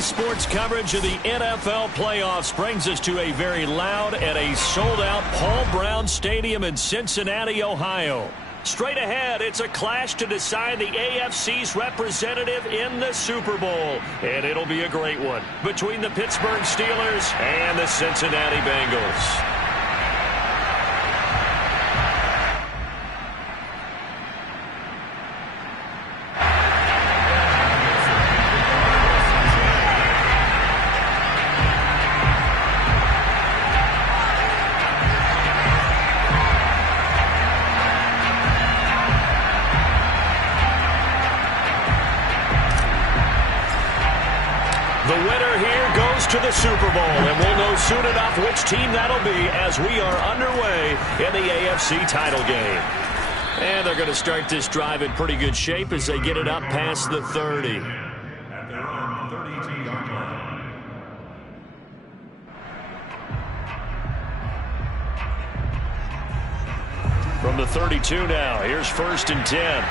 Today's sports coverage of the NFL playoffs brings us to a very loud and a sold-out Paul Brown Stadium in Cincinnati, Ohio. Straight ahead, it's a clash to decide the AFC's representative in the Super Bowl. And it'll be a great one between the Pittsburgh Steelers and the Cincinnati Bengals. To the Super Bowl, and we'll know soon enough which team that'll be as we are underway in the AFC title game. And they're going to start this drive in pretty good shape as they get it up past the 30. At their own 32-yard line. From the 32 now, here's 1st and 10.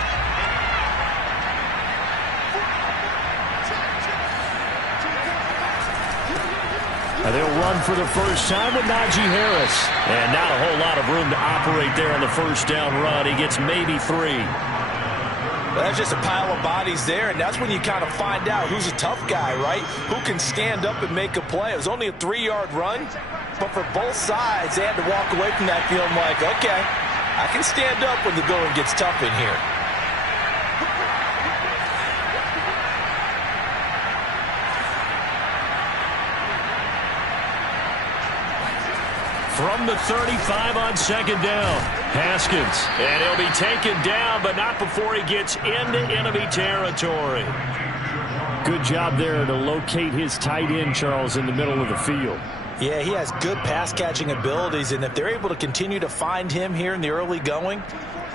They'll run for the first time with Najee Harris. And not a whole lot of room to operate there on the first down run. He gets maybe 3. Well, that's just a pile of bodies there, and that's when you kind of find out who's a tough guy, right? Who can stand up and make a play. It was only a 3-yard run, but for both sides, they had to walk away from that feeling like, okay, I can stand up when the going gets tough in here. From the 35 on 2nd down, Haskins. And he'll be taken down, but not before he gets into enemy territory. Good job there to locate his tight end, Charles, in the middle of the field. Yeah, he has good pass-catching abilities, and if they're able to continue to find him here in the early going,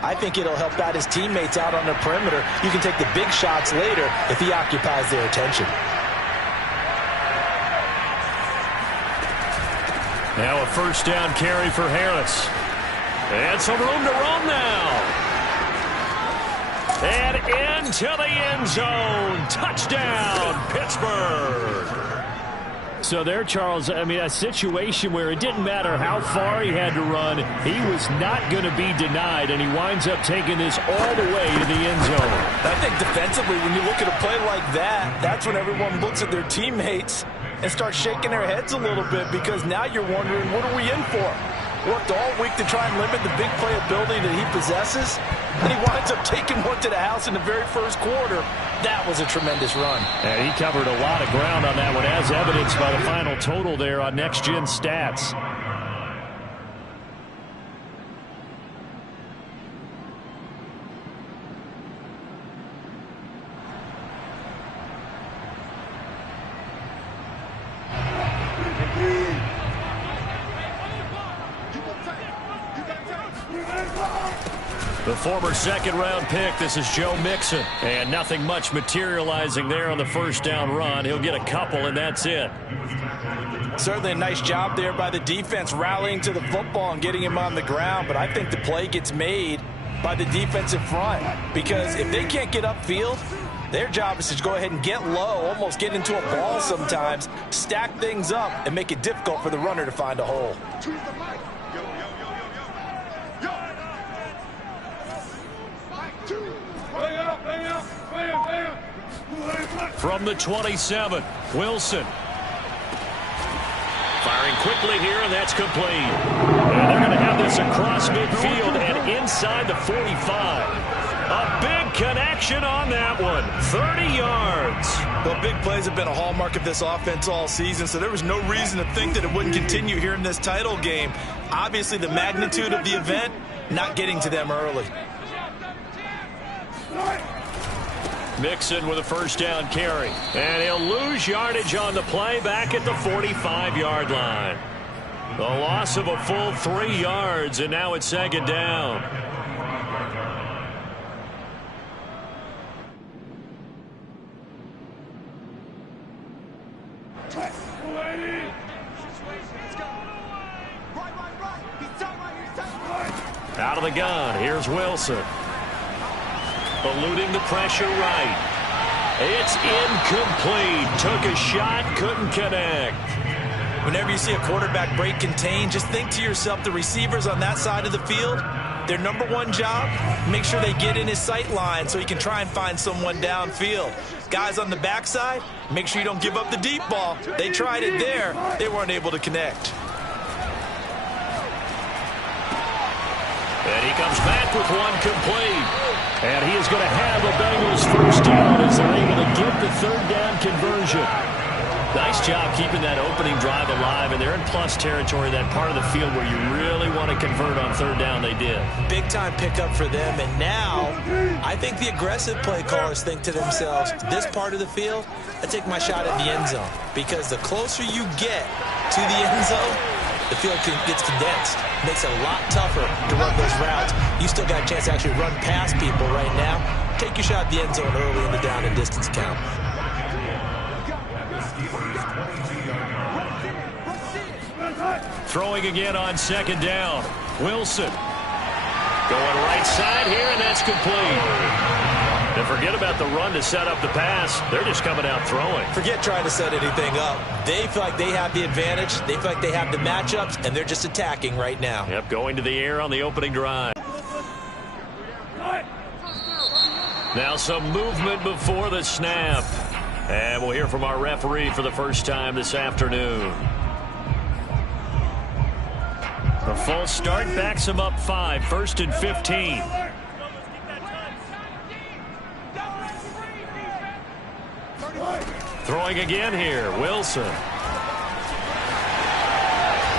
I think it'll help out his teammates out on the perimeter. You can take the big shots later if he occupies their attention. Now a first down carry for Harris. And some room to roam now. And into the end zone. Touchdown, Pittsburgh. So there, Charles, I mean, a situation where it didn't matter how far he had to run. He was not going to be denied, and he winds up taking this all the way to the end zone. I think defensively, when you look at a play like that, that's when everyone looks at their teammates and start shaking their heads a little bit, because now you're wondering, what are we in for? Worked all week to try and limit the big play ability that he possesses, and he winds up taking one to the house in the very first quarter. That was a tremendous run. And he covered a lot of ground on that one, as evidenced by the final total there on Next Gen Stats. The former second-round pick, this is Joe Mixon. And nothing much materializing there on the first down run. He'll get a couple, and that's it. Certainly a nice job there by the defense rallying to the football and getting him on the ground. But I think the play gets made by the defensive front, because if they can't get upfield, their job is to go ahead and get low, almost get into a ball sometimes, stack things up, and make it difficult for the runner to find a hole. From the 27, Wilson. Firing quickly here, and that's complete. And they're going to have this across midfield and inside the 45. A big connection on that one. 30 yards. Well, big plays have been a hallmark of this offense all season, so there was no reason to think that it wouldn't continue here in this title game. Obviously, the magnitude of the event, not getting to them early. Mixon with a first down carry. And he'll lose yardage on the play back at the 45-yard line. The loss of a full 3 yards, and now it's 2nd down. Out of the gun, here's Wilson. Eluding the pressure right. It's incomplete. Took a shot, couldn't connect. Whenever you see a quarterback break contain, just think to yourself, the receivers on that side of the field, their number one job, make sure they get in his sight line so he can try and find someone downfield. Guys on the backside, make sure you don't give up the deep ball. They tried it there. They weren't able to connect. And he comes back with one complete. And he is going to have the Bengals first down as they're able to get the third down conversion. Nice job keeping that opening drive alive, and they're in plus territory, that part of the field where you really want to convert on third down. They did. Big-time pickup for them, and now I think the aggressive play callers think to themselves, this part of the field, I take my shot at the end zone, because the closer you get to the end zone, the field gets condensed. Makes it a lot tougher to run those routes. You still got a chance to actually run past people right now. Take your shot at the end zone early in the down and distance count. Throwing again on second down. Wilson going right side here, and that's complete. And forget about the run to set up the pass. They're just coming out throwing. Forget trying to set anything up. They feel like they have the advantage. They feel like they have the matchups, and they're just attacking right now. Yep, going to the air on the opening drive. Now some movement before the snap. And we'll hear from our referee for the first time this afternoon. The false start backs him up 5, 1st and 15. Throwing again here, Wilson.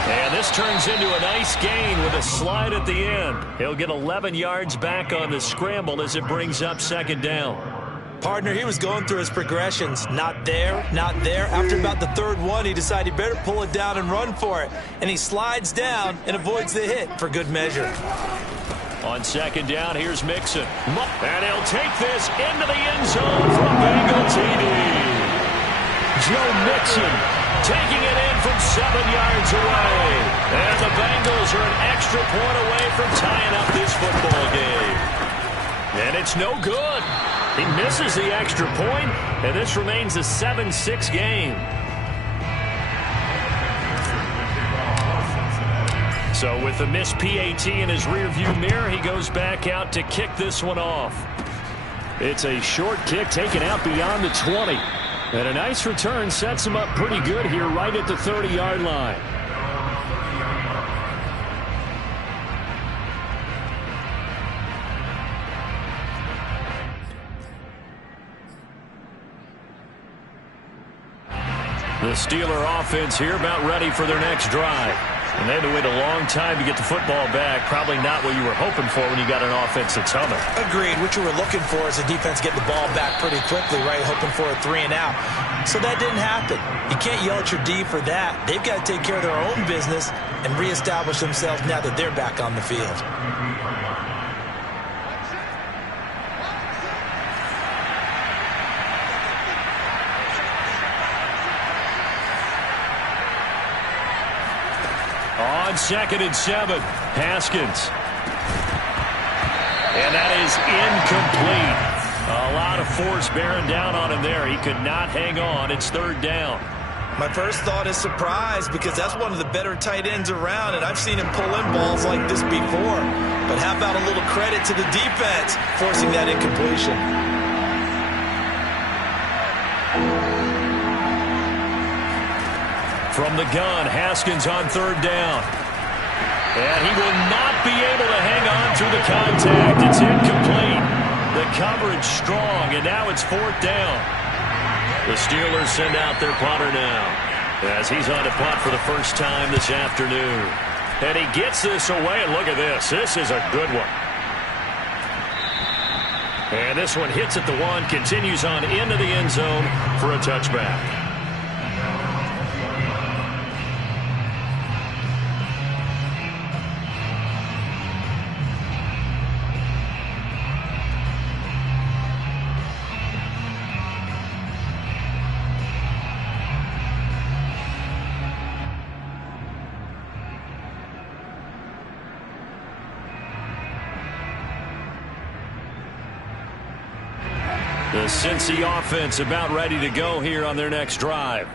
And this turns into a nice gain with a slide at the end. He'll get 11 yards back on the scramble as it brings up second down. Partner, he was going through his progressions. Not there, not there. After about the third one, he decided he better pull it down and run for it. And he slides down and avoids the hit for good measure. On second down, here's Mixon. And he'll take this into the end zone for a Bengal TD. Joe Mixon taking it in from 7 yards away. And the Bengals are an extra point away from tying up this football game. And it's no good. He misses the extra point, and this remains a 7-6 game. So with the missed PAT in his rearview mirror, he goes back out to kick this one off. It's a short kick taken out beyond the 20. And a nice return sets him up pretty good here right at the 30-yard line. The Steeler offense here about ready for their next drive. And they had to wait a long time to get the football back. Probably not what you were hoping for when you got an offense that's humming. Agreed. What you were looking for is the defense getting the ball back pretty quickly, right? Hoping for a 3 and out. So that didn't happen. You can't yell at your D for that. They've got to take care of their own business and reestablish themselves now that they're back on the field. On 2nd and 7, Haskins. And that is incomplete. A lot of force bearing down on him there. He could not hang on. It's 3rd down. My first thought is surprise, because that's one of the better tight ends around, and I've seen him pull in balls like this before. But how about a little credit to the defense forcing that incompletion? From the gun, Haskins on 3rd down. And he will not be able to hang on through the contact. It's incomplete. The coverage strong, and now it's 4th down. The Steelers send out their punter now as he's on to punt for the first time this afternoon. And he gets this away, and look at this. This is a good one. And this one hits at the 1, continues on into the end zone for a touchback. The Cincy offense about ready to go here on their next drive.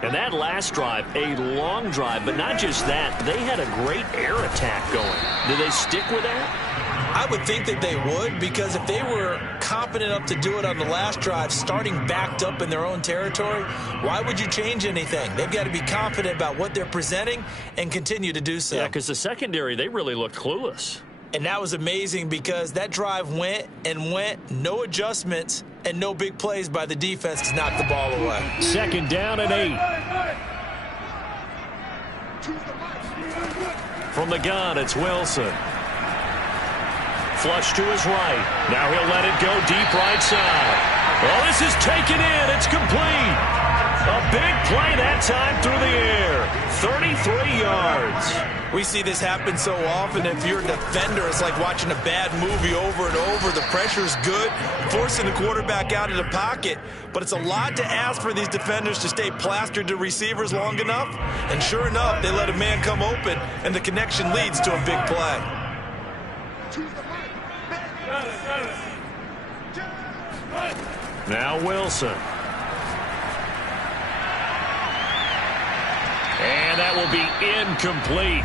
And that last drive, a long drive, but not just that. They had a great air attack going. Do they stick with that? I would think that they would, because if they were confident enough to do it on the last drive, starting backed up in their own territory, why would you change anything? They've got to be confident about what they're presenting and continue to do so. Yeah, because the secondary, they really looked clueless. And that was amazing because that drive went and went, no adjustments, and no big plays by the defense to knock the ball away. 2nd down and 8. From the gun, it's Wilson. Flush to his right. Now he'll let it go deep right side. Well, this is taken in. It's complete. A big play that time through the air. 33 yards. We see this happen so often. If you're a defender, it's like watching a bad movie over and over. The pressure's good, forcing the quarterback out of the pocket. But it's a lot to ask for these defenders to stay plastered to receivers long enough. And sure enough, they let a man come open, and the connection leads to a big play. Now Wilson. And that will be incomplete.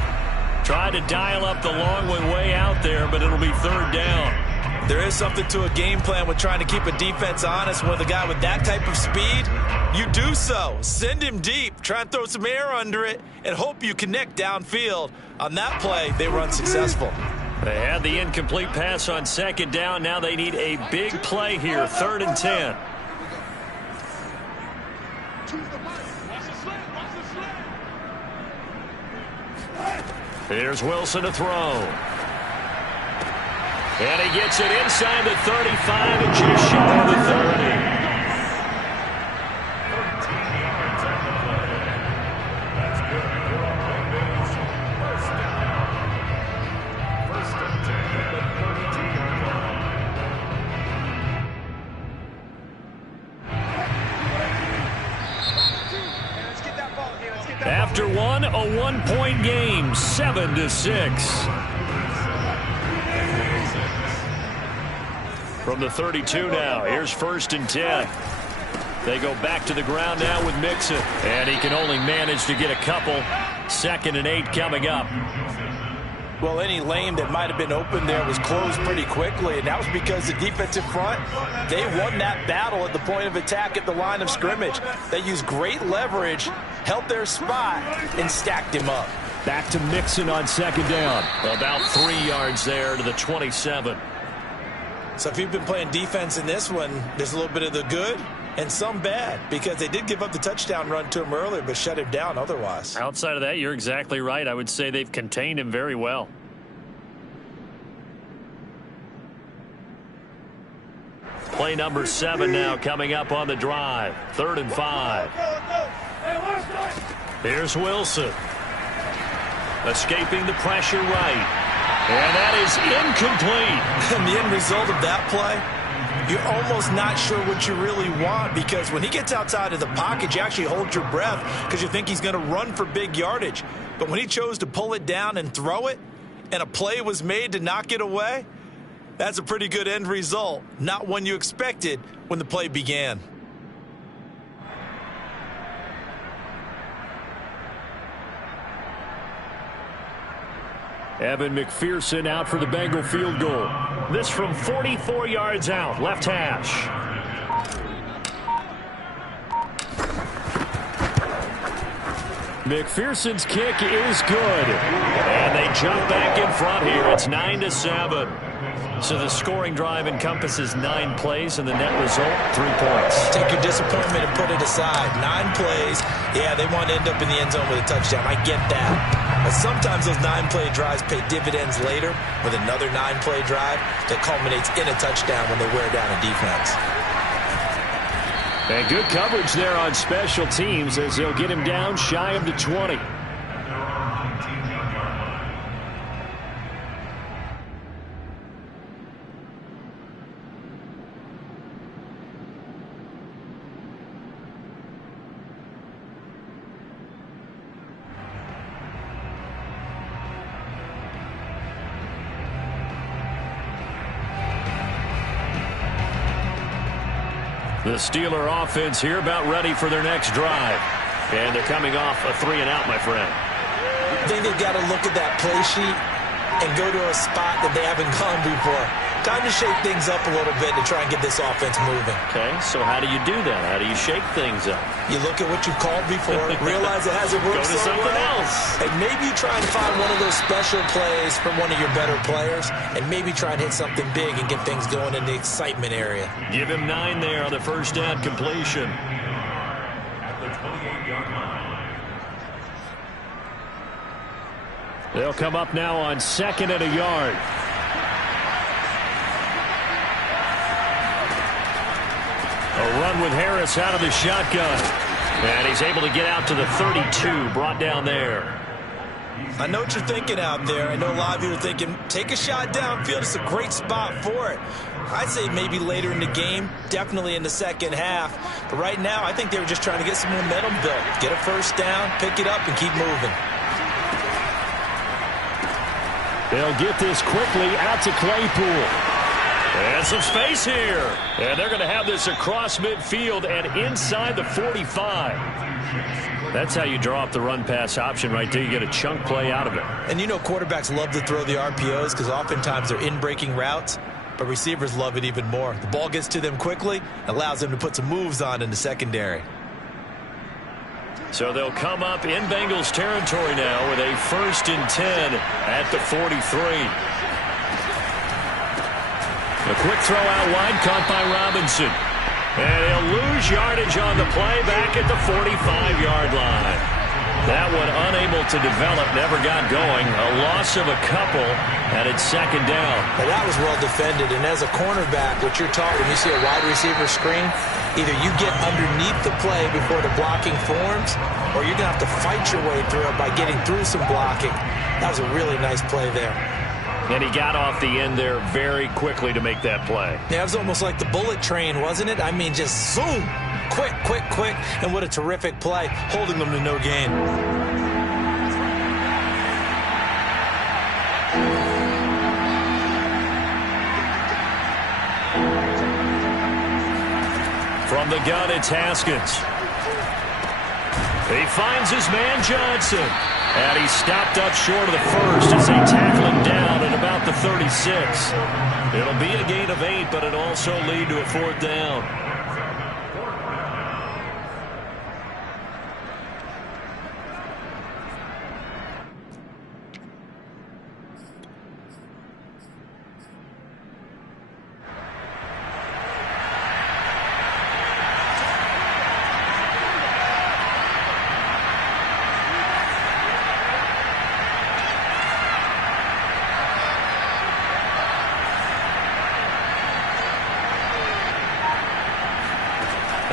Tried to dial up the long one way out there, but it'll be 3rd down. There is something to a game plan with trying to keep a defense honest. With a guy with that type of speed, you do so. Send him deep. Try and throw some air under it and hope you connect downfield. On that play, they were unsuccessful. They had the incomplete pass on 2nd down. Now they need a big play here, 3rd and 10. Here's Wilson to throw. And he gets it inside the 35 and just shy of the 30. After one, a 1-point game, 7-6. From the 32 now, here's 1st and 10. They go back to the ground now with Mixon. And he can only manage to get a couple. 2nd and 8 coming up. Well, any lane that might have been open there was closed pretty quickly, and that was because the defensive front, they won that battle at the point of attack at the line of scrimmage. They used great leverage, held their spot, and stacked him up. Back to Mixon on 2nd down. About 3 yards there to the 27. So if you've been playing defense in this one, there's a little bit of the good and some bad, because they did give up the touchdown run to him earlier, but shut him down otherwise. Outside of that, you're exactly right. I would say they've contained him very well. Play number 7 now coming up on the drive. 3rd and 5. Here's Wilson. Escaping the pressure right. And that is incomplete. And the end result of that play, you're almost not sure what you really want, because when he gets outside of the pocket, you actually hold your breath because you think he's going to run for big yardage. But when he chose to pull it down and throw it, and a play was made to knock it away, that's a pretty good end result. Not one you expected when the play began. Evan McPherson out for the Bengal field goal. This from 44 yards out, left hash. McPherson's kick is good. And they jump back in front here. It's 9-7. So the scoring drive encompasses 9 plays, and the net result, 3 points. Take your disappointment and put it aside. 9 plays. Yeah, they want to end up in the end zone with a touchdown. I get that. But sometimes those 9-play drives pay dividends later with another 9-play drive that culminates in a touchdown when they wear down a defense. And good coverage there on special teams as they'll get him down shy of the 20. The Steeler offense here about ready for their next drive. And they're coming off a 3-and-out, my friend. I think they've got to look at that play sheet and go to a spot that they haven't gone before. Time to shake things up a little bit to try and get this offense moving. Okay, so how do you do that? How do you shake things up? You look at what you've called before, realize it hasn't worked so well. Go to something else. And maybe you try and find one of those special plays from one of your better players, and maybe try and hit something big and get things going in the excitement area. Give him 9 there on the first down completion. At the 28-yard line. They'll come up now on 2nd and a yard. A run with Harris out of the shotgun. And he's able to get out to the 32, brought down there. I know what you're thinking out there. I know a lot of you are thinking, take a shot downfield. It's a great spot for it. I'd say maybe later in the game, definitely in the second half. But right now, I think they were just trying to get some momentum built. Get a first down, pick it up, and keep moving. They'll get this quickly out to Claypool. And some space here. And they're going to have this across midfield and inside the 45. That's how you draw up the run-pass option right there. You get a chunk play out of it. And you know quarterbacks love to throw the RPOs because oftentimes they're in-breaking routes, but receivers love it even more. The ball gets to them quickly, allows them to put some moves on in the secondary. So they'll come up in Bengals territory now with a 1st and 10 at the 43. A quick throw out wide, caught by Robinson. And he'll lose yardage on the play back at the 45-yard line. That one unable to develop, never got going. A loss of a couple, and it's 2nd down. Now that was well defended, and as a cornerback, what you're taught when you see a wide receiver screen, either you get underneath the play before the blocking forms, or you're going to have to fight your way through it by getting through some blocking. That was a really nice play there. And he got off the end there very quickly to make that play. Yeah, it was almost like the bullet train, wasn't it? I mean, just zoom, quick, quick, quick, and what a terrific play, holding them to no gain. From the gun, it's Haskins. He finds his man Johnson. And he's stopped up short of the first as they tackle him down at about the 36. It'll be a gain of 8, but it'll also lead to a 4th down.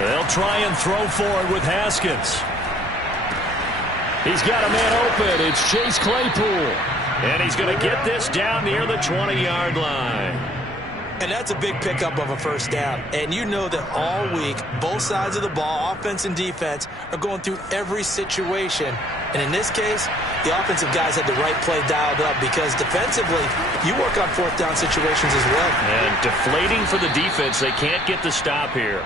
They'll try and throw for it with Haskins. He's got a man open. It's Chase Claypool. And he's going to get this down near the 20-yard line. And that's a big pickup of a first down. And you know that all week, both sides of the ball, offense and defense, are going through every situation. And in this case, the offensive guys had the right play dialed up because defensively, you work on 4th down situations as well. And deflating for the defense. They can't get the stop here.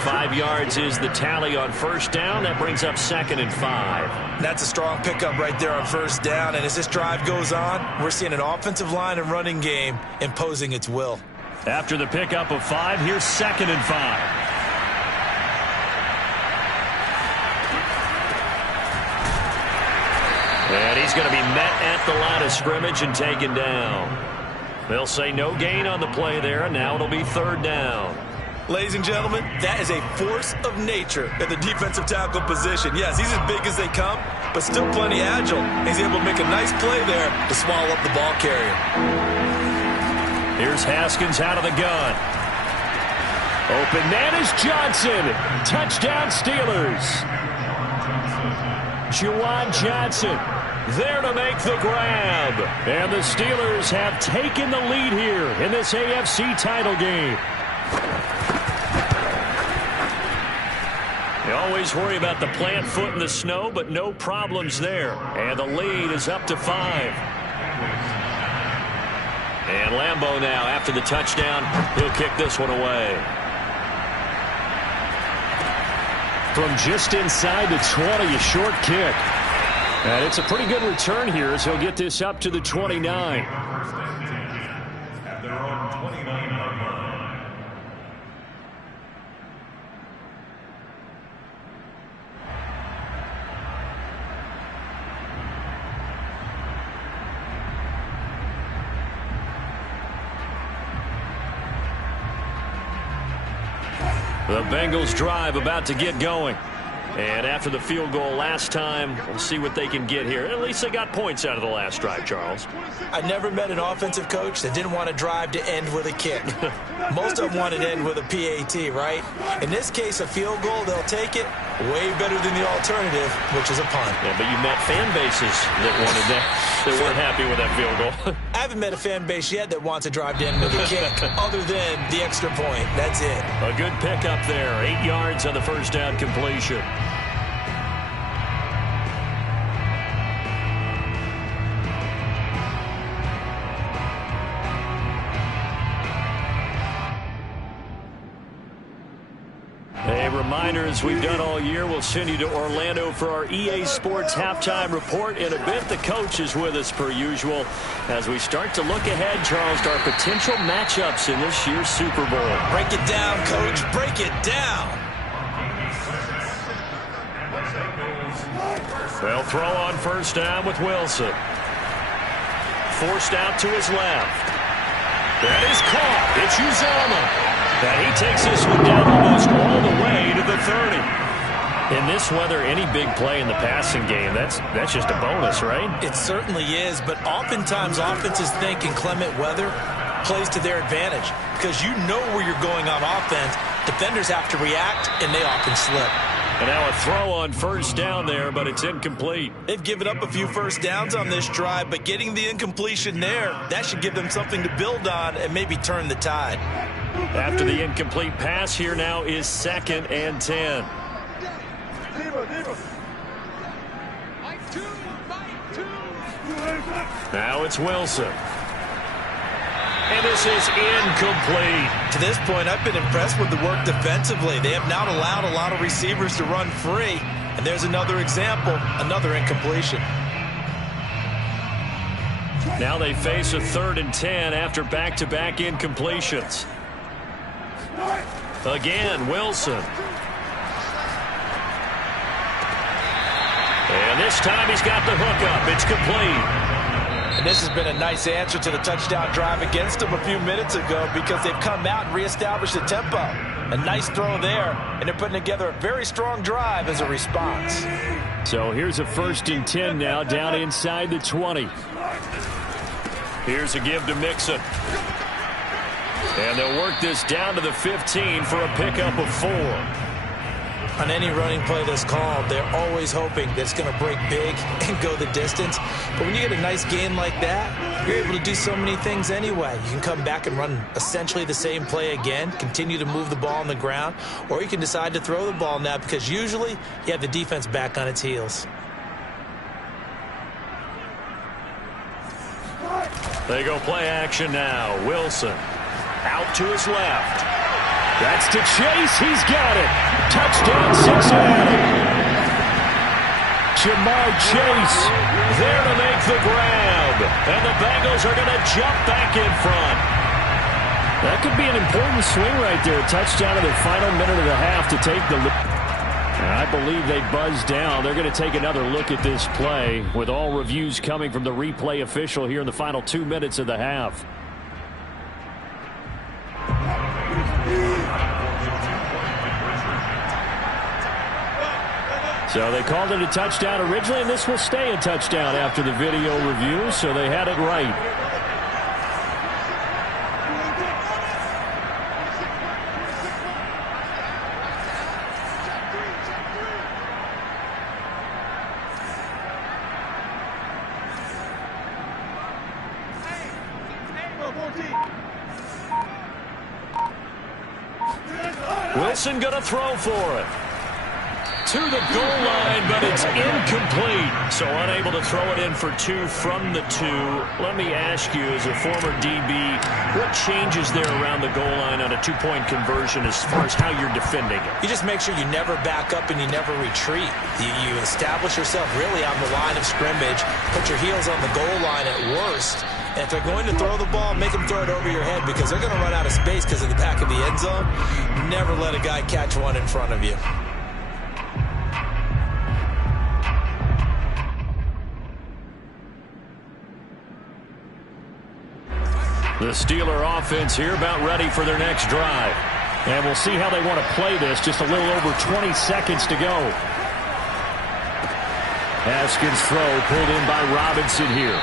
5 yards is the tally on first down. That brings up 2nd and 5. That's a strong pickup right there on first down. And as this drive goes on, we're seeing an offensive line and running game imposing its will. After the pickup of 5, here's 2nd and 5. And he's going to be met at the line of scrimmage and taken down. They'll say no gain on the play there, and now it'll be 3rd down. Ladies and gentlemen, that is a force of nature at the defensive tackle position. Yes, he's as big as they come, but still plenty agile. He's able to make a nice play there to swallow up the ball carrier. Here's Haskins out of the gun. Open man is Johnson. Touchdown Steelers. Juwan Johnson there to make the grab. And the Steelers have taken the lead here in this AFC title game. You always worry about the plant foot in the snow, but no problems there. And the lead is up to 5. And Lambeau now, after the touchdown, he'll kick this one away. from just inside the 20, a short kick. And it's a pretty good return here as he'll get this up to the 29. At their own 29-yard line. The Bengals drive about to get going. And after the field goal last time, we'll see what they can get here. At least they got points out of the last drive, Charles. I never met an offensive coach that didn't want to drive to end with a kick. Most of them want to end with a PAT, right? In this case, a field goal, they'll take it way better than the alternative, which is a punt. Yeah, but you met fan bases that wanted that, that weren't happy with that field goal. I haven't met a fan base yet that wants to drive to end with a kick other than the extra point. That's it. A good pickup there. 8 yards on the first down completion. As we've done all year, we'll send you to Orlando for our EA Sports halftime report. In a bit, the coach is with us per usual as we start to look ahead, Charles, to our potential matchups in this year's Super Bowl. Break it down, coach. Break it down. They'll throw on first down with Wilson. Forced out to his left. That is caught. It's Uzomah. And he takes this one down almost all the way to the 30. In this weather, any big play in the passing game, that's just a bonus, right? It certainly is, but oftentimes offenses think inclement weather plays to their advantage because you know where you're going on offense. Defenders have to react, and they often slip. And now a throw on first down there, but it's incomplete. They've given up a few first downs on this drive, but getting the incompletion there, that should give them something to build on and maybe turn the tide. After the incomplete pass, here now is 2nd and 10. Now it's Wilson. And this is incomplete. To this point, I've been impressed with the work defensively. They have not allowed a lot of receivers to run free. And there's another example, another incompletion. Now they face a 3rd and 10 after back-to-back incompletions. Again, Wilson. And this time he's got the hook up. It's complete. And this has been a nice answer to the touchdown drive against them a few minutes ago because they've come out and reestablished the tempo. A nice throw there, and they're putting together a very strong drive as a response. So here's a 1st and 10 now down inside the 20. Here's a give to Mixon. And they'll work this down to the 15 for a pickup of 4. On any running play that's called, they're always hoping that it's going to break big and go the distance. But when you get a nice gain like that, you're able to do so many things anyway. You can come back and run essentially the same play again, continue to move the ball on the ground, or you can decide to throw the ball now because usually you have the defense back on its heels. They go play action now. Wilson out to his left. That's to Chase. He's got it. Touchdown, Cincinnati. Jamar Chase there to make the grab. And the Bengals are going to jump back in front. That could be an important swing right there. Touchdown in the final minute of the half to take the lead. And I believe they buzzed down. They're going to take another look at this play with all reviews coming from the replay official here in the final 2 minutes of the half. So they called it a touchdown originally, and this will stay a touchdown after the video review, so they had it right. Wilson going to throw for it. to the goal line, but it's incomplete. So unable to throw it in for 2 from the 2. Let me ask you, as a former DB, what changes there around the goal line on a 2-point conversion as far as how you're defending it? You just make sure you never back up and you never retreat. You establish yourself really on the line of scrimmage, put your heels on the goal line at worst. And if they're going to throw the ball, make them throw it over your head because they're going to run out of space because of the back of the end zone. Never let a guy catch one in front of you. The Steeler offense here about ready for their next drive. And we'll see how they want to play this. Just a little over 20 seconds to go. Haskins' throw pulled in by Robinson here.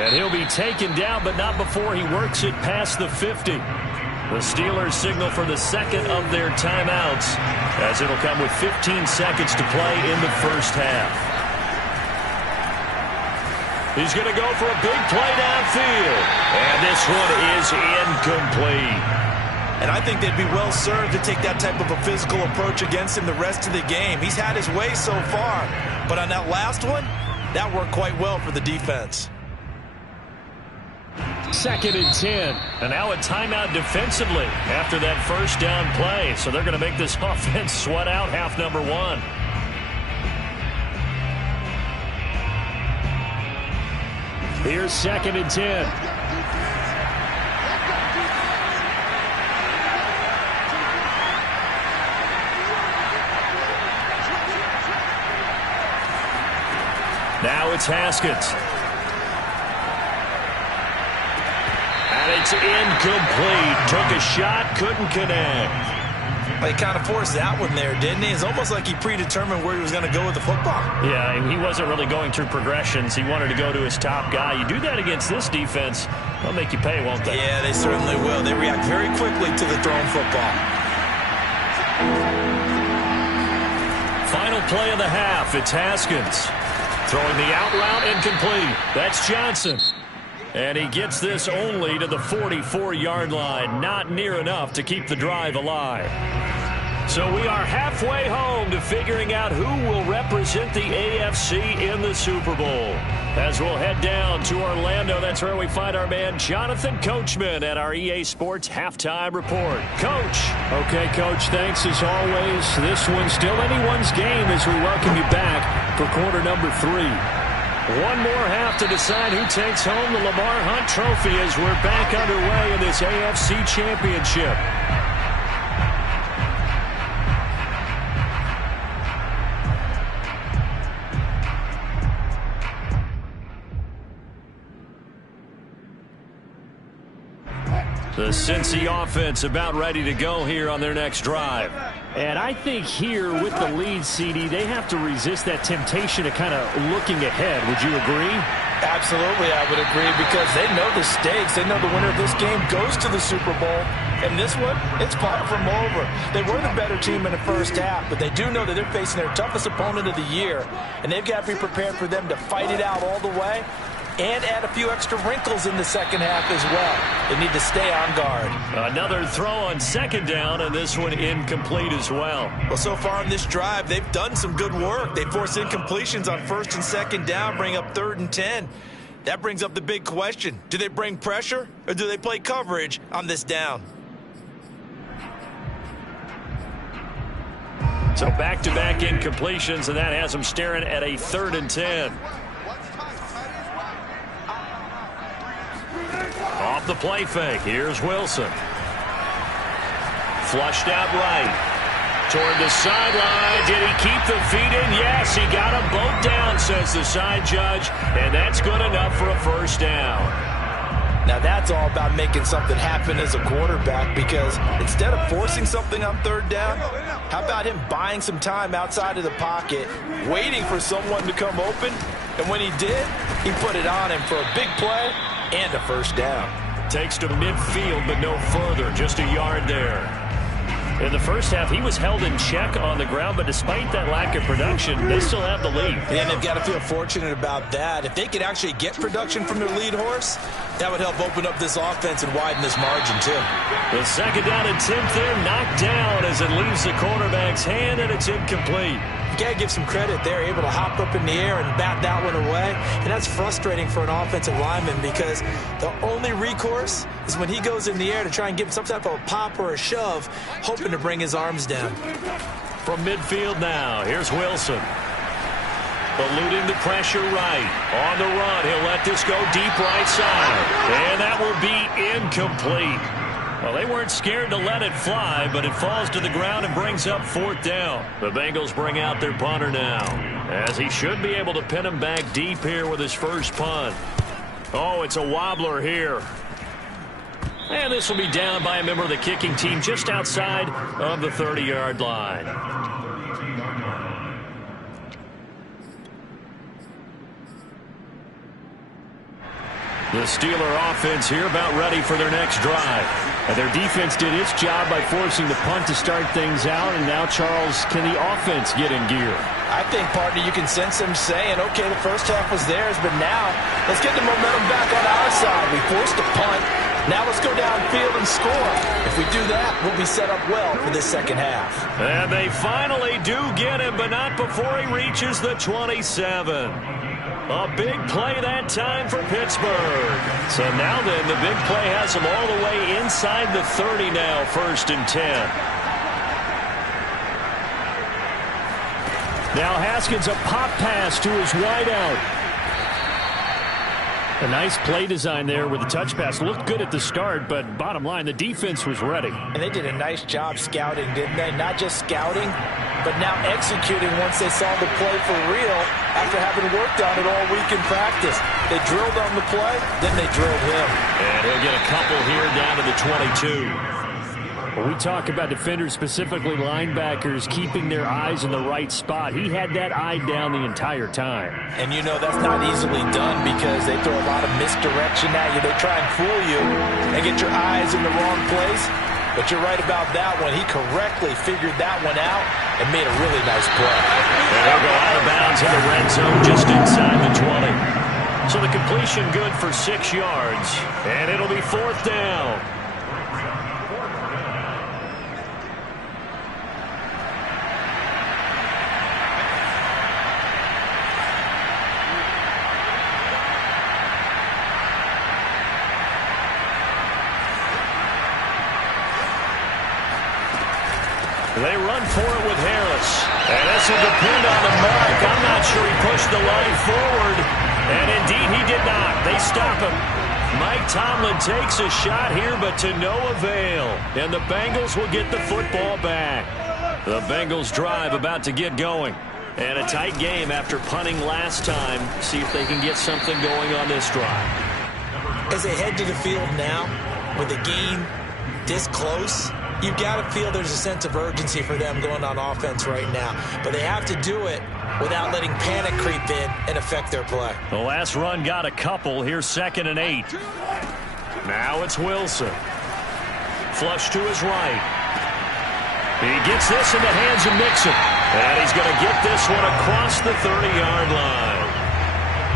And he'll be taken down, but not before he works it past the 50. The Steelers signal for the second of their timeouts, as it'll come with 15 seconds to play in the first half. He's going to go for a big play downfield. And this one is incomplete. And I think they'd be well served to take that type of a physical approach against him the rest of the game. He's had his way so far. But on that last one, that worked quite well for the defense. 2nd and 10. And now a timeout defensively after that first down play. So they're going to make this offense sweat out half number 1. Here's 2nd and 10. Now it's Haskins. And it's incomplete. Took a shot, couldn't connect. He kind of forced that one there, didn't he? It's almost like he predetermined where he was going to go with the football. Yeah, and he wasn't really going through progressions. He wanted to go to his top guy. You do that against this defense, they'll make you pay, won't they? Yeah, they certainly will. They react very quickly to the thrown football. Final play of the half. It's Haskins. Throwing the out route, incomplete. That's Johnson. And he gets this only to the 44-yard line. Not near enough to keep the drive alive. So we are halfway home to figuring out who will represent the AFC in the Super Bowl. As we'll head down to Orlando, that's where we find our man Jonathan Coachman at our EA Sports Halftime Report. Coach. Okay, Coach, thanks as always. This one's still anyone's game as we welcome you back for quarter number 3. One more half to decide who takes home the Lamar Hunt Trophy as we're back underway in this AFC Championship. The Cincy offense about ready to go here on their next drive. And I think here with the lead, CD, they have to resist that temptation of kind of looking ahead. Would you agree? Absolutely, I would agree, because they know the stakes. They know the winner of this game goes to the Super Bowl. And this one, it's far from over. They were the better team in the first half, but they do know that they're facing their toughest opponent of the year. And they've got to be prepared for them to fight it out all the way and add a few extra wrinkles in the second half as well. They need to stay on guard. Another throw on second down, and this one incomplete as well. Well, so far in this drive, they've done some good work. They forced incompletions on first and second down, bring up 3rd and 10. That brings up the big question. Do they bring pressure, or do they play coverage on this down? So back-to-back incompletions, and that has them staring at a 3rd and 10. Off the play fake, here's Wilson. Flushed out right. Toward the sideline. Did he keep the feet in? Yes, he got them both down, says the side judge. And that's good enough for a first down. Now that's all about making something happen as a quarterback, because instead of forcing something on 3rd down, how about him buying some time outside of the pocket, waiting for someone to come open, and when he did, he put it on him for a big play and a first down. Takes to midfield, but no further, just a yard there. In the first half, he was held in check on the ground, but despite that lack of production, they still have the lead. And they've got to feel fortunate about that. If they could actually get production from their lead horse, That would help open up this offense and widen this margin, too. The second down and 10th there, knocked down as it leaves the quarterback's hand, and it's incomplete. You got to give some credit there, able to hop up in the air and bat that one away. And that's frustrating for an offensive lineman because the only recourse is when he goes in the air to try and give some type of a pop or a shove, hoping to bring his arms down. From midfield now, here's Wilson. Eluding the pressure right. On the run, he'll let this go deep right side. And that will be incomplete. Well, they weren't scared to let it fly, but it falls to the ground and brings up 4th down. The Bengals bring out their punter now, as he should be able to pin him back deep here with his first punt. Oh, it's a wobbler here. And this will be down by a member of the kicking team just outside of the 30-yard line. The Steeler offense here about ready for their next drive. And their defense did its job by forcing the punt to start things out. And now, Charles, can the offense get in gear? I think, partner, you can sense them saying, okay, the first half was theirs, but now let's get the momentum back on our side. We forced a punt. Now let's go downfield and score. If we do that, we'll be set up well for this second half. And they finally do get him, but not before he reaches the 27. A big play that time for Pittsburgh. So now then, the big play has him all the way inside the 30 now, 1st and 10. Now Haskins, a pop pass to his wideout. A nice play design there with the touch pass. Looked good at the start, but bottom line, the defense was ready. And they did a nice job scouting, didn't they? Not just scouting, but now executing once they saw the play for real after having worked on it all week in practice. They drilled on the play, then they drilled him. And he'll get a couple here down to the 22. When we talk about defenders, specifically linebackers, keeping their eyes in the right spot, he had that eye down the entire time. And you know that's not easily done because they throw a lot of misdirection at you. They try and fool you and get your eyes in the wrong place. But you're right about that one. He correctly figured that one out and made a really nice play. And they'll go out of bounds in the red zone just inside the 20. So the completion good for 6 yards. And it'll be 4th down. They run for it with Harris. And this will depend on the mark. I'm not sure he pushed the line forward. And indeed, he did not. They stop him. Mike Tomlin takes a shot here, but to no avail. And the Bengals will get the football back. The Bengals drive about to get going. And a tight game after punting last time. See if they can get something going on this drive. As they head to the field now, with the game this close, you've got to feel there's a sense of urgency for them going on offense right now. But they have to do it without letting panic creep in and affect their play. The last run got a couple. Here's 2nd and 8. Now it's Wilson. Flush to his right. He gets this in the hands of Mixon. And he's going to get this one across the 30-yard line.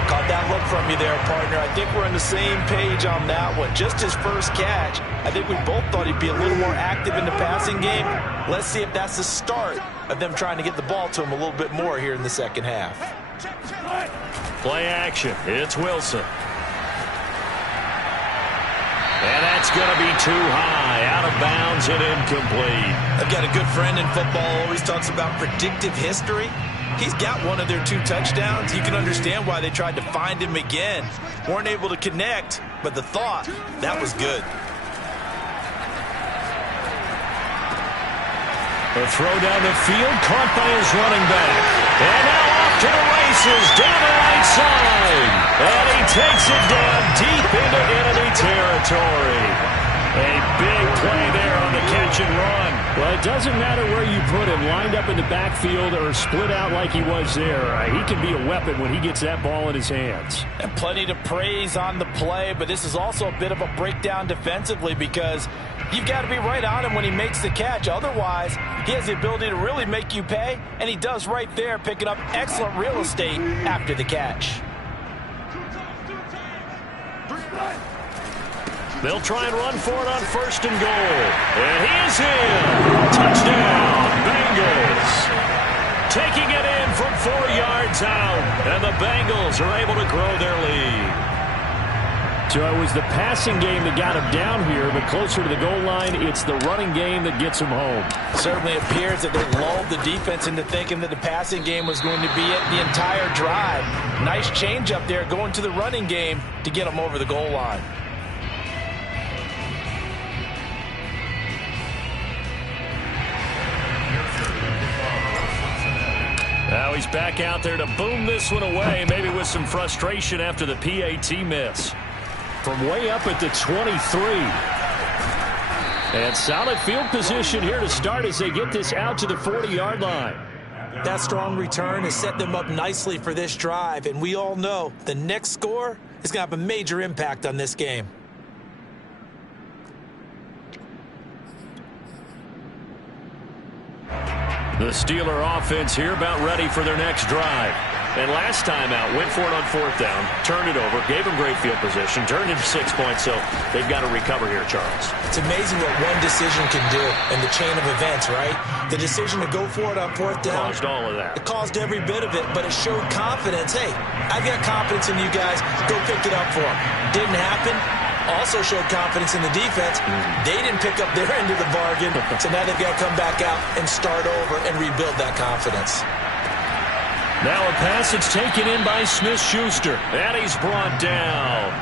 Caught that look from you there, partner. I think we're on the same page on that one. Just his first catch. I think we both thought he'd be a little more active in the passing game. Let's see if that's the start of them trying to get the ball to him a little bit more here in the second half. Play action. It's Wilson. And that's going to be too high. Out of bounds and incomplete. I've got a good friend in football who always talks about predictive history. He's got one of their 2 touchdowns. You can understand why they tried to find him again. Weren't able to connect, but the thought, that was good. A throw down the field, caught by his running back. And now off to the races, down the right side. And he takes it down deep into enemy territory. A big play there on the catch and run. Well, it doesn't matter where you put him, lined up in the backfield or split out like he was there. He can be a weapon when he gets that ball in his hands. And plenty to praise on the play, but this is also a bit of a breakdown defensively because you've got to be right on him when he makes the catch. Otherwise, he has the ability to really make you pay, and he does right there, picking up excellent real estate after the catch. They'll try and run for it on 1st and goal. And he is in. Touchdown, Bengals. Taking it in from 4 yards out. And the Bengals are able to grow their lead. So it was the passing game that got him down here, but closer to the goal line, it's the running game that gets him home. Certainly appears that they lulled the defense into thinking that the passing game was going to be it the entire drive. Nice change up there going to the running game to get them over the goal line. Now he's back out there to boom this one away, maybe with some frustration after the PAT miss. From way up at the 23. And solid field position here to start as they get this out to the 40-yard line. That strong return has set them up nicely for this drive, and we all know the next score is going to have a major impact on this game. The Steeler offense here about ready for their next drive. And last time out, went for it on 4th down, turned it over, gave them great field position, turned into 6 points, so they've got to recover here, Charles. It's amazing what one decision can do in the chain of events, right? The decision to go for it on 4th down. Caused all of that. It caused every bit of it, but it showed confidence. Hey, I've got confidence in you guys. Go pick it up for them. Didn't happen. Also showed confidence in the defense. They didn't pick up their end of the bargain, so now they've got to come back out and start over and rebuild that confidence. Now a passage taken in by Smith-Schuster. And he's brought down.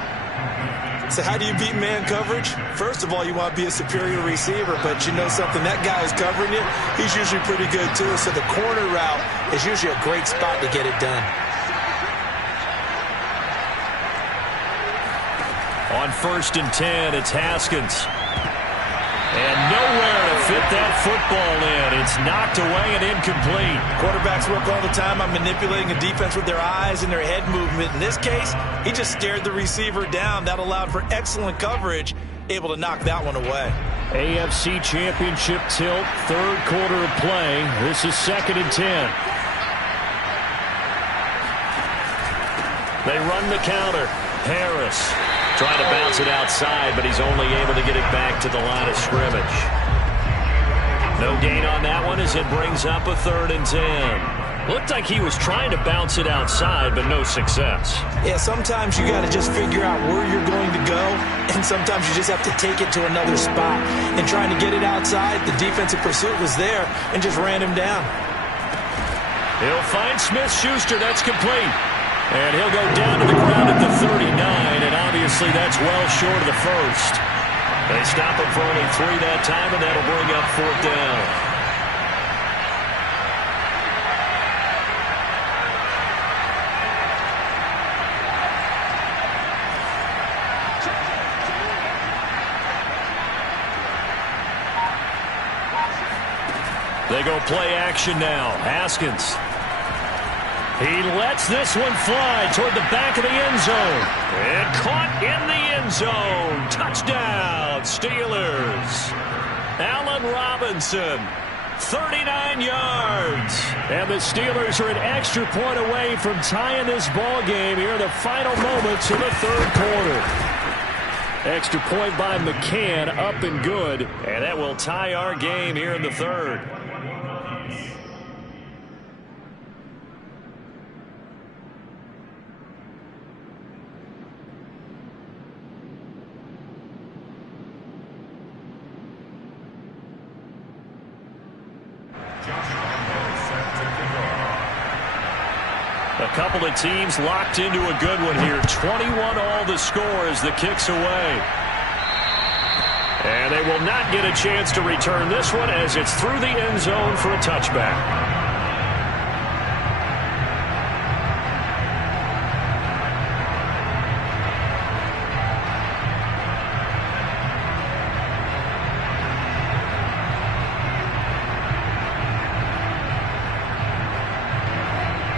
So how do you beat man coverage? First of all, you want to be a superior receiver, but you know something, that guy who's covering you, he's usually pretty good too. So the corner route is usually a great spot to get it done. On 1st and 10, it's Haskins. And nowhere to fit that football in. It's knocked away and incomplete. Quarterbacks work all the time on manipulating a defense with their eyes and their head movement. In this case, he just stared the receiver down. That allowed for excellent coverage, able to knock that one away. AFC Championship tilt, 3rd quarter of play. This is 2nd and 10. They run the counter. Harris trying to bounce it outside, but he's only able to get it back to the line of scrimmage. No gain on that one as it brings up a 3rd and 10. Looked like he was trying to bounce it outside, but no success. Yeah, sometimes you got to just figure out where you're going to go, and sometimes you just have to take it to another spot. And trying to get it outside, the defensive pursuit was there and just ran him down. He'll find Smith-Schuster. That's complete. And he'll go down to the ground at the 39, and obviously that's well short of the first. They stop him for only 3 that time, and that'll bring up 4th down. They go play action now. Haskins. He lets this one fly toward the back of the end zone. And caught in the end zone. Touchdown, Steelers. Allen Robinson, 39 yards. And the Steelers are an extra point away from tying this ball game here in the final moments of the 3rd quarter. Extra point by McCann, up and good. And that will tie our game here in the 3rd. A couple of teams locked into a good one here. 21 all the score as the kick's away. And they will not get a chance to return this one as it's through the end zone for a touchback.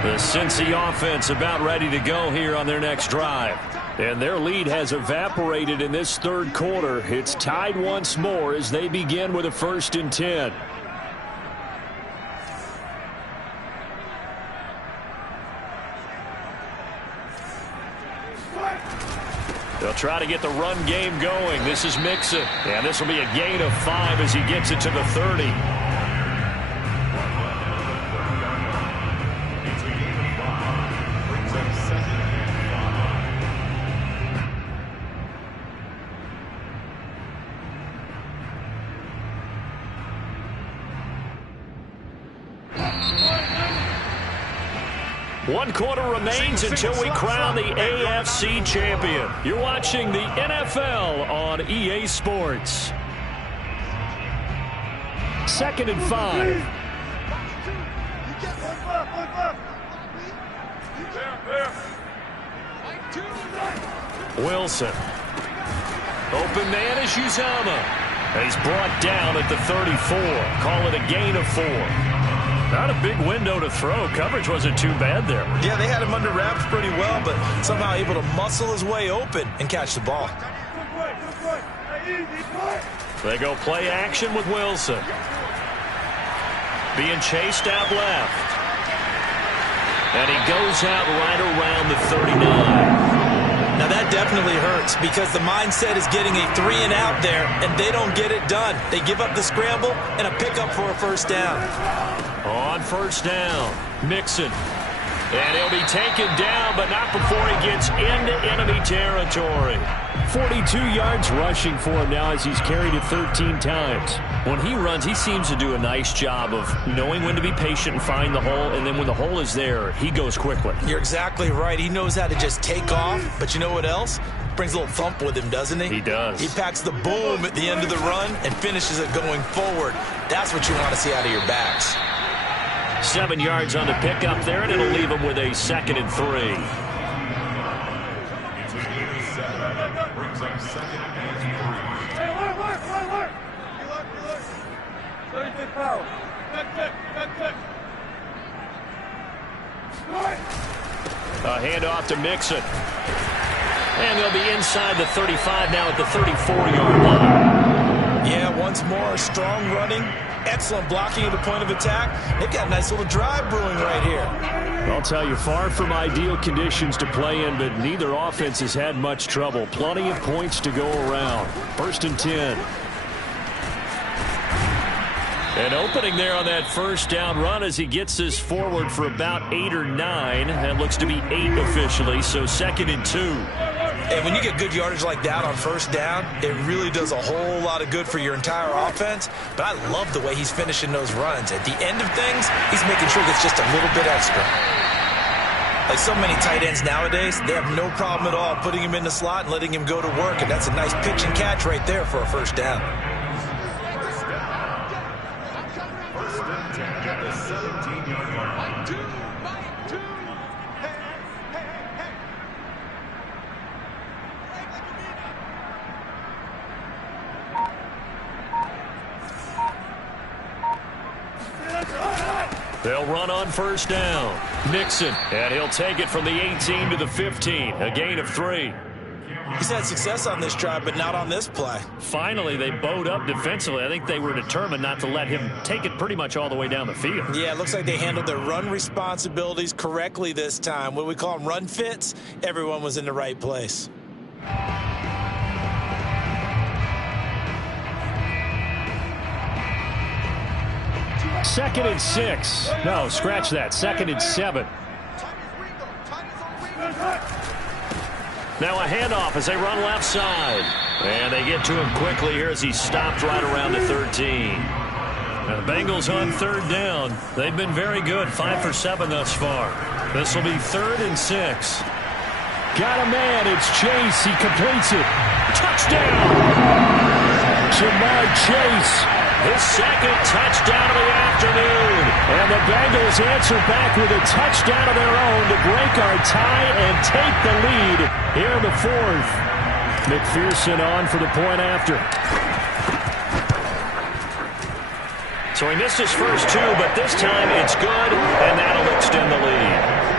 The Cincy offense about ready to go here on their next drive. And their lead has evaporated in this 3rd quarter. It's tied once more as they begin with a 1st and 10. They'll try to get the run game going. This is Mixon. And this will be a gain of 5 as he gets it to the 30. One quarter remains until we crown the AFC champion. You're watching the NFL on EA Sports. 2nd and 5. Wilson. Open man is Uzomah. And he's brought down at the 34. Call it a gain of 4. Not a big window to throw. Coverage wasn't too bad there. Yeah, they had him under wraps pretty well, but somehow able to muscle his way open and catch the ball. They go play action with Wilson. Being chased out left. And he goes out right around the 39. Now that definitely hurts because the mindset is getting a 3 and out there, and they don't get it done. They give up the scramble and a pickup for a first down. On first down, Mixon. And he'll be taken down, but not before he gets into enemy territory. 42 yards rushing for him now as he's carried it 13 times. When he runs, he seems to do a nice job of knowing when to be patient and find the hole, and then when the hole is there, he goes quickly. You're exactly right. He knows how to just take off, but you know what else? Brings a little thump with him, doesn't he? He does. He packs the boom at the end of the run and finishes it going forward. That's what you want to see out of your backs. 7 yards on the pickup there, and it'll leave him with a 2nd and 3. A handoff to Mixon. And they'll be inside the 35 now at the 34-yard line. Yeah, once more, strong running. Excellent blocking at the point of attack. They've got a nice little drive brewing right here. I'll tell you, far from ideal conditions to play in, but neither offense has had much trouble. Plenty of points to go around. 1st and 10. And opening there on that first down run as he gets this forward for about 8 or 9. That looks to be 8 officially, so 2nd and 2. And when you get good yardage like that on first down, it really does a whole lot of good for your entire offense. But I love the way he's finishing those runs. At the end of things, he's making sure he gets just a little bit extra. Like so many tight ends nowadays, they have no problem at all putting him in the slot and letting him go to work. And that's a nice pitch and catch right there for a first down. They'll run on first down. Mixon, and he'll take it from the 18 to the 15. A gain of 3. He's had success on this drive, but not on this play. Finally, they bowed up defensively. I think they were determined not to let him take it pretty much all the way down the field. Yeah, it looks like they handled their run responsibilities correctly this time. What we call them run fits, everyone was in the right place. 2nd and 6. No, scratch that. 2nd and 7. Now a handoff as they run left side. And they get to him quickly here as he stopped right around the 13. Now the Bengals on 3rd down. They've been very good. 5 for 7 thus far. This will be 3rd and 6. Got a man. It's Chase. He completes it. Touchdown! Jamar Chase. His 2nd touchdown of the afternoon. And the Bengals answer back with a touchdown of their own to break our tie and take the lead here in the 4th. McPherson on for the point after. So he missed his first 2, but this time it's good, and that'll extend the lead.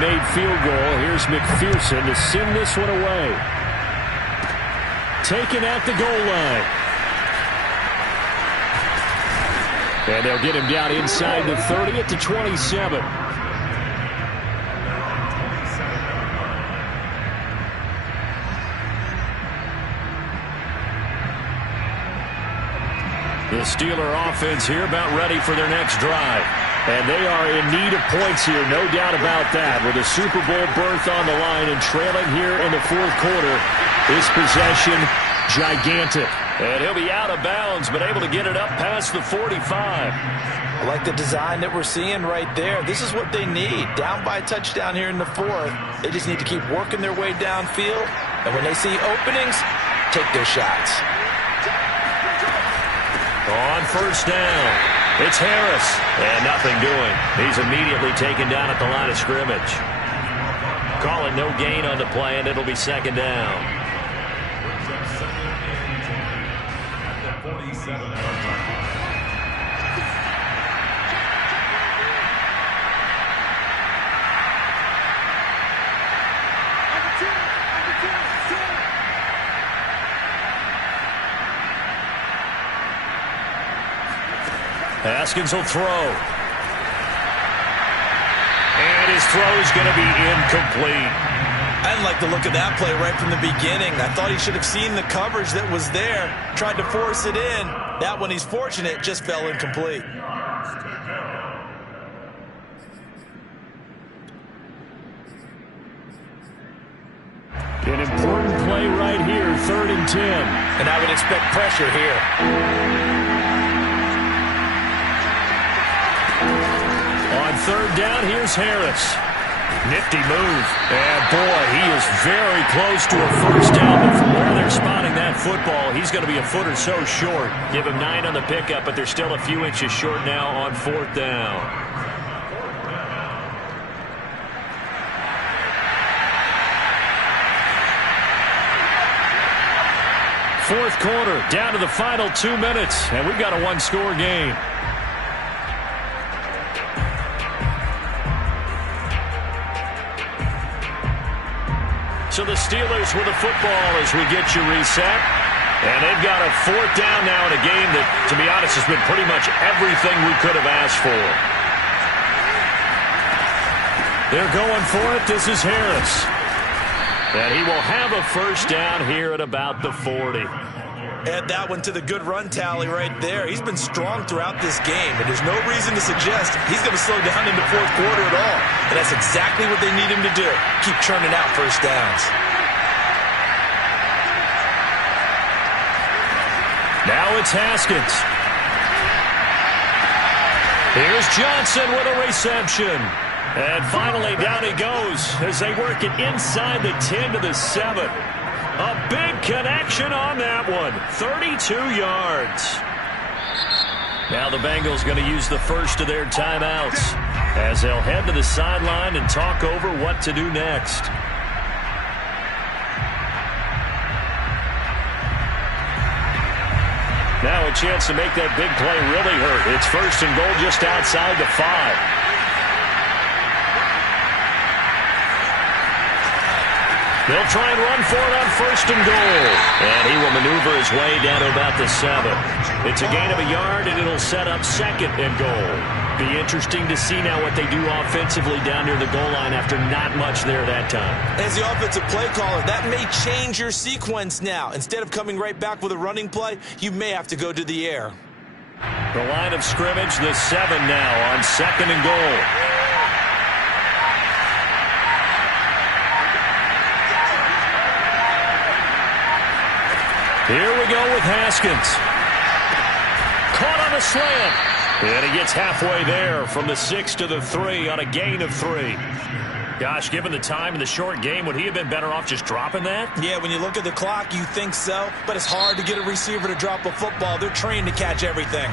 made field goal. Here's McPherson to send this one away. Taken at the goal line. And they'll get him down inside the 30 at the 27. The Steeler offense here about ready for their next drive. And they are in need of points here, no doubt about that. With a Super Bowl berth on the line and trailing here in the fourth quarter, this possession gigantic. And he'll be out of bounds, but able to get it up past the 45. I like the design that we're seeing right there. This is what they need. Down by a touchdown here in the fourth. They just need to keep working their way downfield. And when they see openings, take their shots. On first down, it's Harris. And nothing doing. He's immediately taken down at the line of scrimmage. Call it no gain on the play, and it'll be second down. Haskins will throw. And his throw is going to be incomplete. I didn't like the look of that play right from the beginning. I thought he should have seen the coverage that was there, tried to force it in. That one, he's fortunate, just fell incomplete. An important play right here, 3rd and 10. And I would expect pressure here. On 3rd down, here's Harris. Nifty move. And boy, he is very close to a first down. But from where they're spotting that football, he's going to be a foot or so short. Give him 9 on the pickup, but they're still a few inches short now on 4th down. Fourth quarter, down to the final 2 minutes, and we've got a one-score game. So the Steelers with the football as we get you reset. And they've got a 4th down now in a game that, to be honest, has been pretty much everything we could have asked for. They're going for it. This is Harris. And he will have a first down here at about the 40. Add that one to the good run tally right there. He's been strong throughout this game, and there's no reason to suggest he's going to slow down in the fourth quarter at all. And that's exactly what they need him to do. Keep churning out first downs. Now it's Haskins. Here's Johnson with a reception. And finally down he goes as they work it inside the 10 to the 7. A big connection on that one. 32 yards. Now the Bengals going to use the first of their timeouts as they'll head to the sideline and talk over what to do next. Now a chance to make that big play really hurt. It's 1st and goal just outside the 5. They'll try and run for it on 1st and goal. And he will maneuver his way down to about the 7. It's a gain of a yard, and it'll set up 2nd and goal. Be interesting to see now what they do offensively down near the goal line after not much there that time. As the offensive play caller, that may change your sequence now. Instead of coming right back with a running play, you may have to go to the air. The line of scrimmage, the 7 now on 2nd and goal. Here we go with Haskins. Caught on a slant. And he gets halfway there from the 6 to the 3 on a gain of 3. Gosh, given the time in the short game, would he have been better off just dropping that? Yeah, when you look at the clock, you think so. But it's hard to get a receiver to drop a football. They're trained to catch everything.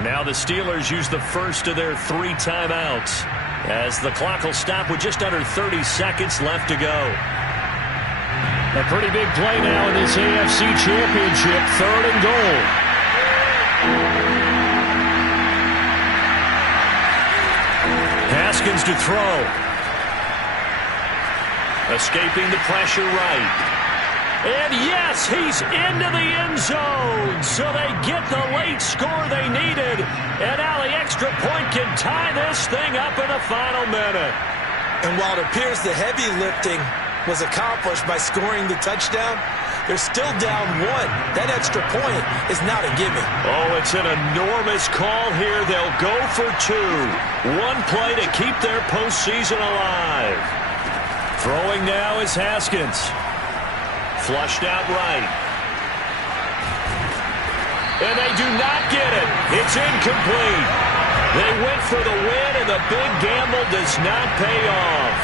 Now the Steelers use the first of their 3 timeouts as the clock will stop with just under 30 seconds left to go. A pretty big play now in this AFC Championship, 3rd and goal. Haskins to throw. Escaping the pressure right. And yes, he's into the end zone. So they get the late score they needed. And now the extra point can tie this thing up in the final minute. And while it appears the heavy lifting was accomplished by scoring the touchdown, they're still down one. That extra point is not a gimme. Oh, it's an enormous call here. They'll go for two. One play to keep their postseason alive. Throwing now is Haskins. Flushed out right. And they do not get it. It's incomplete. They went for the win, and the big gamble does not pay off.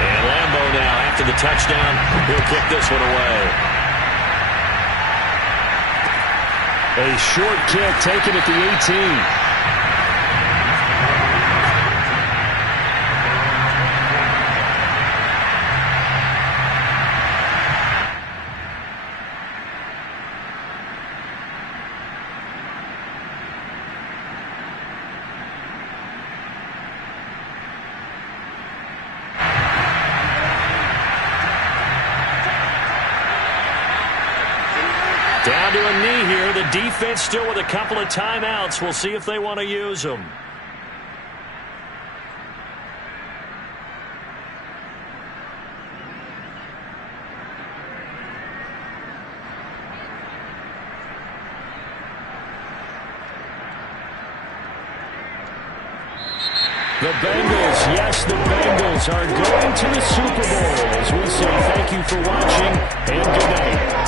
And Lambeau now, after the touchdown, he'll kick this one away. A short kick taken at the 18. Down to a knee here. The defense still with a couple of timeouts. We'll see if they want to use them. The Bengals, yes, the Bengals are going to the Super Bowl. As we say thank you for watching and good night.